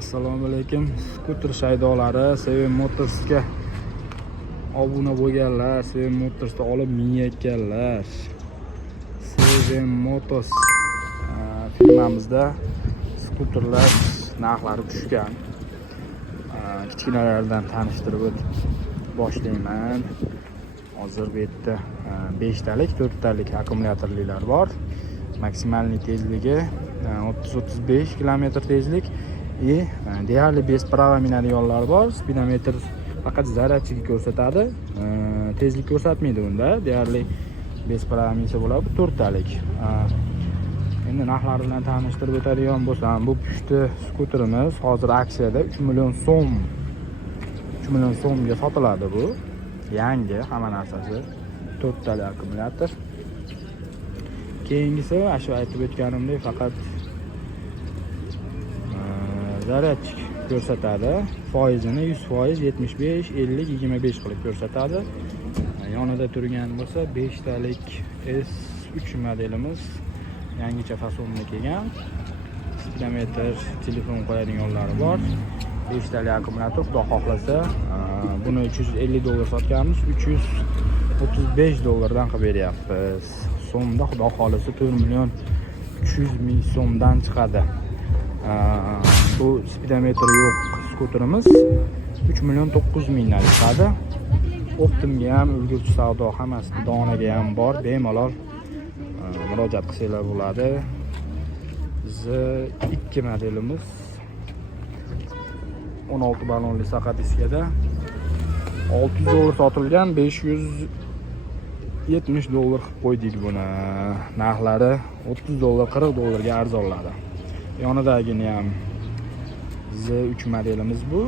Assalomu alaykum. Skuter shaydolari, Seven Motorsga obuna bo'lganlar, Seven Motorsda olib minayotganlar. Seven Motors firmamizda skuterlar narxlari tushgan. Kichkinalardan tanishtirib boshlayman. Hozir bu yerda 5 talik, 4 talik akkumulyatorliklar bor. Maksimal tezligi 30-35 km tezlik. Deyarli besprava minadiganlar bor. Speedometr faqat zaryadchiga ko'rsatadi. Tezlik ko'rsatmaydi bunda. Deyarli besprava minsa bo'ladi. 4 talik. Endi narxlari bilan tanishtirib o'tadigan bo'lsam, bu pushti skuterimiz hozir aksiyada 3 million so'm. 3 million so'mga sotiladi bu. Yangi hamma narsasi 4 talik akkumulyator. Keyingisi shu aytib o'tganimdek faqat zaryadchik ko'rsatadi. Foizini 100%, 75, 50, 25 qilib ko'rsatadi. Yonida turgan bo'lsa 5 talik S3 modelimiz yangicha fasonda kelgan. Speedometr, telefon qo'yadiganlari bor. 5 talik akkumulyator, xudo xohlasa buni $350 sotganmiz, $335 qilib beryapmiz. So'mda xudo xohlasa 4 million 300 ming so'mdan chiqadi. Bu speedometri yo'q skuterimiz 3 million 900 mingdan chiqadi. Optimga ham, ulgurji savdo hammasi donaga ham bor. Bemalol murojaat qilsanglar bo'ladi. Bizni 2 modelimiz 16 ballonli saqa diskada $600 sotilgan, $570 qilib qo'ydik buni. Narxlari $30, $40 ga arzonladi. Yonidagini ham Z3 modelimiz bu.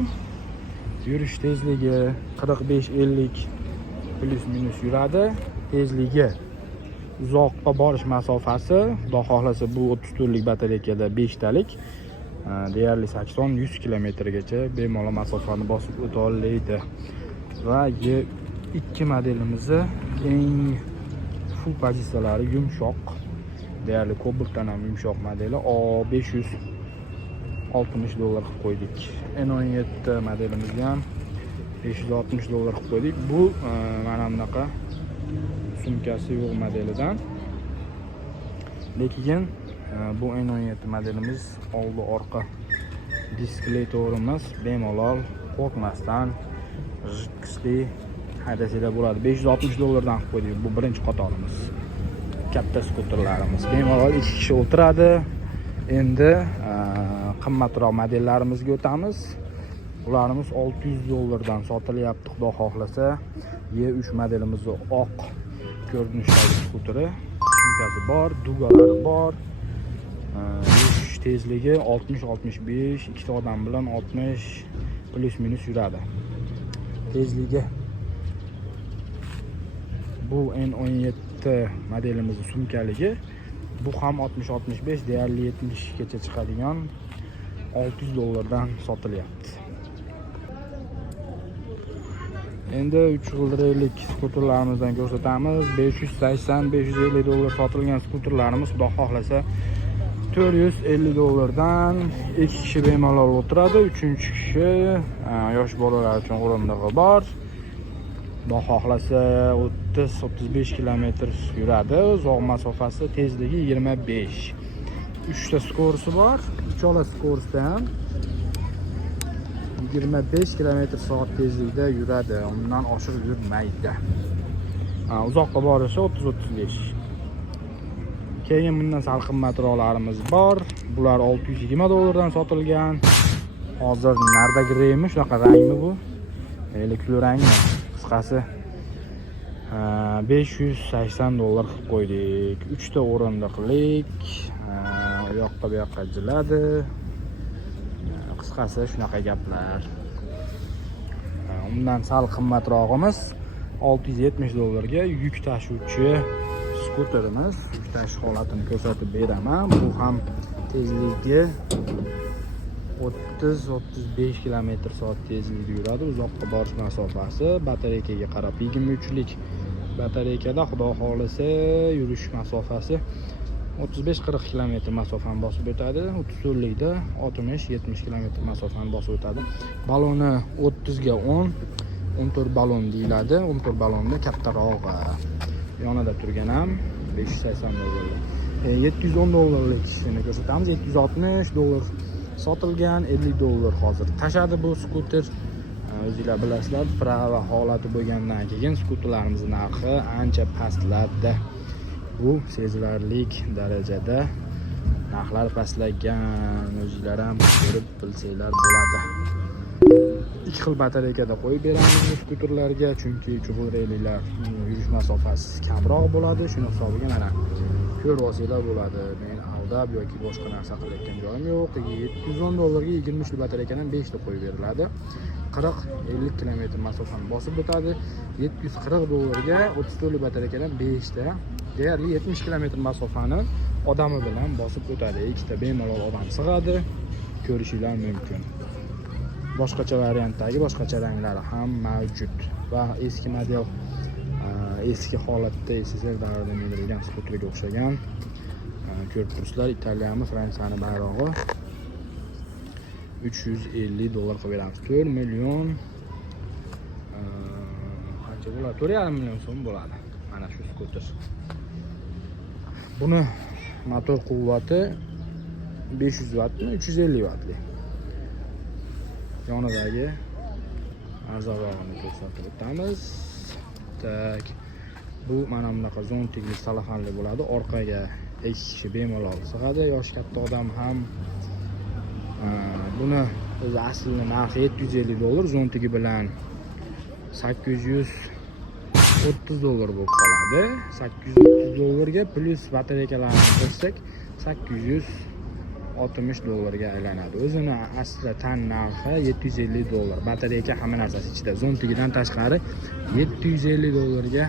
Yurish tezligi 45-50 plus minus yuradi. Tezligi uzoqqa borish masofasi, xudo xohlasa bu 34 lik batareykada 5 talik deyarli 80-100 kilometrgacha bemalol masofani bosib o'ta oladi. Va Y2 modelimizni eng full pozitsiyalari yumshoq, deyarli Cobalt'dan ham yumshoq modeli $560 qilib qo'ydik. N17 modelimizni ham $560 qilib qo'ydik. Bu mana bunaqa sumkasi yo'q modelidan. Lekin bu N17 modelimiz oldi orqa displey to'g'rimas, bemalol qo'rqmasdan jiddiy haydasanglar bo'ladi. $560 dan qilib qo'ydik. Bu birinchi qatorimiz. Katta skuterlarimiz. Bemalol 2 kishi o'tiradi. Endi qimmatroq modellarimizga o'tamiz. Ularimiz $600 dan sotilyapti, xudo xohlasa. Y3 modelimizni oq ko'rinishdagi skuteri, sumkasi bor, dugalari bor. Yurish tezligi 60-65, ikkita odam bilan 60 plus minus yuradi. Tezligi bu N17 modelimizning sumkaligi. Bu ham 60-65, deyarli 70 gacha chiqadigan $600 dan sotilyapti. Endi 3 g'ildiraklik skuterlarimizdan ko'rsatamiz. $580-550 sotilgan skuterlarimiz, xudo xohlasa $450 dan 2 kishi bemalol o'tiradi, 3-chi kishi yosh bolalar uchun o'rindig'i bor. Xudo xohlasa 30-35 km yuradi. Uzoq masofasi, tezligi 25. 3 ta skorisi bor. Uchala skorisda ham 25 km/s tezlikda yuradi. Undan oshirib yurmaydi. Uzoqqa borishi 30-35. Keyin bundan sal qimmatroqlarimiz bor. Bular $620 dan sotilgan. Hozir nardagi rangmi, shunaqa rangmi bu? Kulrangmi? Qisqasi $580 qilib qo'ydik. 3 ta o'rindiqlik, u yoqqa bu yoqqa jiladi. Qisqasi shunaqa gaplar. Undan sal qimmatrog'imiz $670 ga yuk tashuvchi skuterimiz. Yuk tashish holatini ko'rsatib beraman. Bu ham tezligi 30-35 km/s tezlikda yuradi. Uzoqqa borish masofasi, batareykaga qarab 23 lik batareykada xudo xohlasa yurish masofasi 35-40 km masofani bosib o'tadi. 30'likda 60-70 km masofani bosib o'tadi. Baloni 30 ga 10, 14 balon deyiladi. 14 balonda kattaroq. Yonida turgan ham 580 dollar. 710 dollarlik shuni ko'rsatamiz. 760 dollar sotilgan, 50 dollar hozir tashadi bu skuter. O'zingizlar bilasizlar, prava holati bo'lgandan keyin skuterlarimiz narxi ancha pastlarda. Bu sezilarli darajada narxlar pastlagan. O'zingizlar ham ko'rib bilsanglar bo'ladi. Ikki xil batareykada qo'yib beramiz bu skuterlarga, chunki chug'urreyliklar yurish masofasi kamroq bo'ladi. Shuning hisobiga mana ko'rib olsanglar bo'ladi. Men aldab yoki boshqa narsa qilayotgan joyim yo'q. 710 dollarga 23 batareykadan 5 ta qo'yib beriladi. 40-50 km masofani bosib o'tadi. 740 dollarga 34 batareykadan 5 ta, deyarli 70 km masofani odami bilan bosib o'tadi. Ikkita bemalol odam sig'adi. Ko'rishinglar mumkin. Boshqacha variantdagi boshqacha ranglari ham mavjud va eski model, eski holatda esingizlar davrida mindirilgan skuterga o'xshagan. Ko'rib turibsizlar, Italiyami, Fransiyani bayrog'i. 350 dollar qilib beramiz. 4 million qancha bo'ladi? 4,5 million so'm bo'ladi. Mana shu skuter. Buni motor quvvati 500 wattmi, 350 wattli. Yonidagi arzonrog'ini ko'rsatib o'tamiz. Tak. Bu mana bunaqa zontikli salaxonli bo'ladi. Orqaga 2 kishi bemalol sig'adi, yosh katta odam ham. Buni o'zi asli narxi 750 dollar, zontigi bilan 830 dollar bo'lib qoladi. 830 dollarga plus batareykalarni qo'shsak 860 dollarga aylanadi. O'zini asli tan narxi 750 dollar. Batareyka hamma narsasi ichida. Zontigidan tashqari 750 dollarga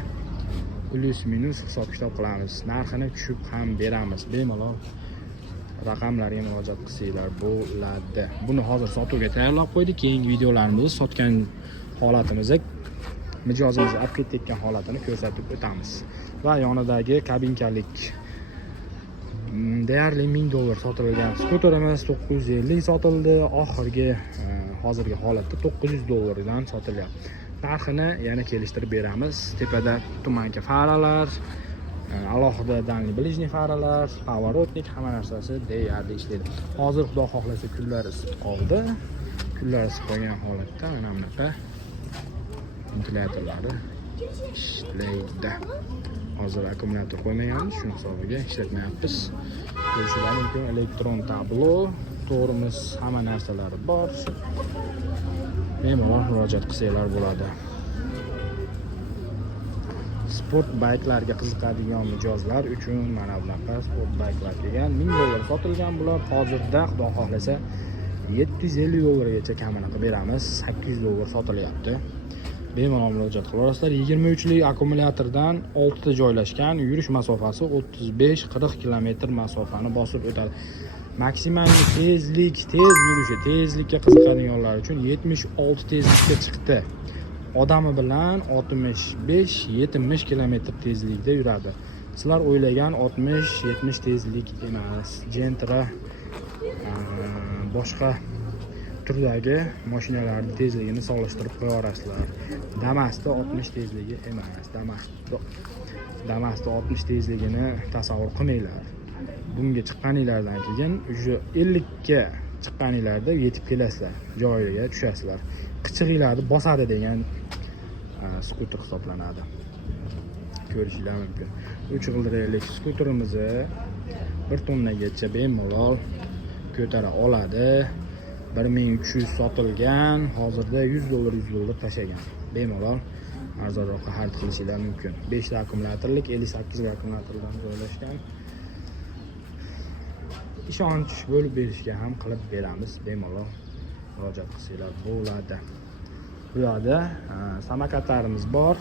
plus minus hisob kitob qilamiz. Narxini tushib ham beramiz. Bemalol raqamlarga murojaat qilsanglar bo'ladi. Buni hozir sotuvga tayyorlab qo'ydik. Keyingi videolarimizda sotgan holatimizni, mijozimizni olib ketayotgan holatini ko'rsatib o'tamiz. Va yonidagi kabinkalik deyarli 1000 dollar sotilgan skuterimiz 950 sotildi. Oxirgi hozirgi holatda 900 dollardan sotilyapti. Narxini yana kelishtirib beramiz. Tepada tumanka faralar, alohida danli blижний faralar, поворотник, hamma narsasi deyarli ishlaydi. Hozir xudo xohlasa kunlar isib qoldi. Kunlar isib qolgan holatda mana bunaqa ventilyatorlari ishlaydi. Hozir akkumulyator qo'ymaganmiz, shuning hisobiga ishlatmayapmiz. Ko'rishingiz mumkin, elektron tablo, tormoz, hamma narsalari bor. Bemalol murojaat qilsanglar bo'ladi. Sport bayklarga qiziqadigan mijozlar uchun mana bunaqa sport bayklar kelgan. 1000 dollar sotilgan bular. Hozirda xudo xohlasa 750 dollargacha kamini qilib beramiz. 800 dollar sotilyapti. Bemalol murojaat qila olasizlar. 23 lik akkumulyatordan 6 ta joylashgan, yurish masofasi 35-40 km masofani bosib o'tadi. Maksimal tezlik, tez yurishi, tezlikka qiziqadiganlar uchun 76 tezlikka chiqdi. Odami bilan 65-70 km tezlikda yuradi. Sizlar o'ylagan 60-70 tezlik emas. Gentra boshqa turdagi mashinalarning tezligini solishtirib qo'yarasizlar. Damas'da 60 tezligi emas. Damas'da 60 tezligini tasavvur qilmanglar. Bunga chiqqaninglardan keyin o'sha 50 ga chiqqaninglarda yetib kelasizlar, joyiga tushasizlar. Qichig'inglarni bosadi degan skuter hisoblanadi. Ko'rishingiz mumkin. 3 g'ildirakli skuterimizni 1 tonnagacha bemalol ko'tara oladi. 1300 sotilgan, hozirda 100 dollar tashagan. Bemalol arzonroqqa xarid qilishingiz mumkin. 5 ta akkumulyatorlik, 58 ga akkumulyatordan joylashgan. Ishonch bo'lib berishga ham qilib beramiz. Bemalol murojaat qilsanglar bo'ladi. Bu yerda samolyotlarimiz bor.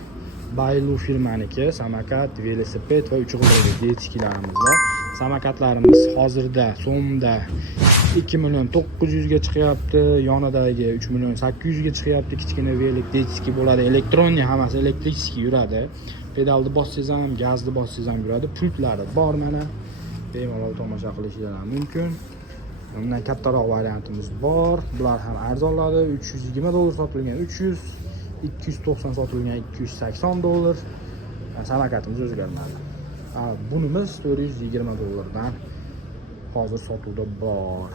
Baylu firmaniki samolyot, velosiped va 3 g'ildirli jetskilarimiz bor. Samolyotlarimiz hozirda so'mda 2 million 900 ga chiqyapti, yonidagi 3 million 800 ga chiqyapti. Kichkina velik jetski bo'ladi, elektronniy, hammasi elektrический yuradi. Pedalni bossangiz ham, gazni bossangiz ham yuradi. Pultlari bor mana. bemalol tomosha qilishingiz mumkin. Bundan kattaroq variantimiz bor. Bular ham arzonlari. $320 sotilgan 300, 290 sotilgan $280. Samokatimiz o'zgarmadi. Bunimiz $420 hozir sotuvda bor.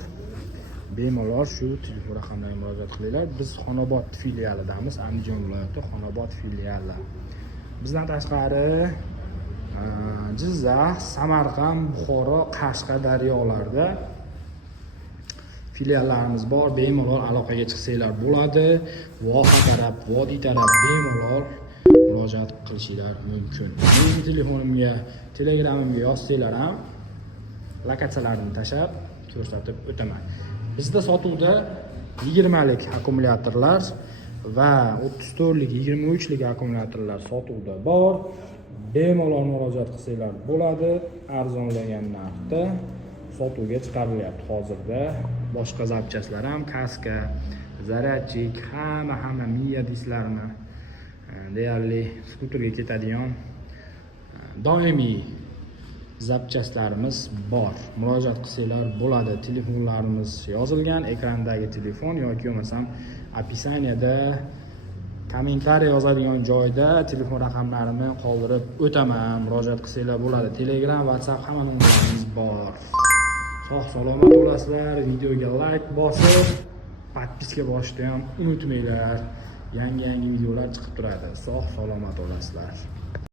Bemalol shu telefon raqamlariga murojaat qilinglar. Biz Xonobod filialidamiz, Andijon viloyati Xonobod filiali. Bizdan tashqari Jizzax, Samarqand, Buxoro, Qashqadaryolarda filiallarimiz bor. Bemalol aloqaga chiqsanglar bo'ladi. Voha taraf, vodiy taraf bemalol murojaat qilishinglar mumkin. Mening telefonimga, Telegramimga yozsanglar ham lokatsiyalarini tashab ko'rsatib o'taman. Bizda sotuvda 20 lik akkumulyatorlar va 34 lik, 23 lik akkumulyatorlar sotuvda bor. Bemalol murojaat qilsanglar bo'ladi. Arzonlagan narxda sotuvga chiqarilyapti hozirda. Boshqa zapchastlar ham, kaska, zaryadchik, hamma miya disklarni deyarli skuterga ketadigan doimiy zapchastlarimiz bor. Murojaat qilsanglar bo'ladi. Telefonlarimiz yozilgan, ekrandagi telefon yoki bo'lmasam opisaniyada kommentariy yozadigan joyda telefon raqamlarimni qoldirib o'taman. Murojaat qilsanglar bo'ladi. Telegram, WhatsApp hamma nomerlarimiz bor. Sog' salomat bo'lasizlar. Videoga like bosib, podpiska bosishni ham unutmanglar. Yangi videolar chiqib turadi. Sog' salomat bo'lasizlar.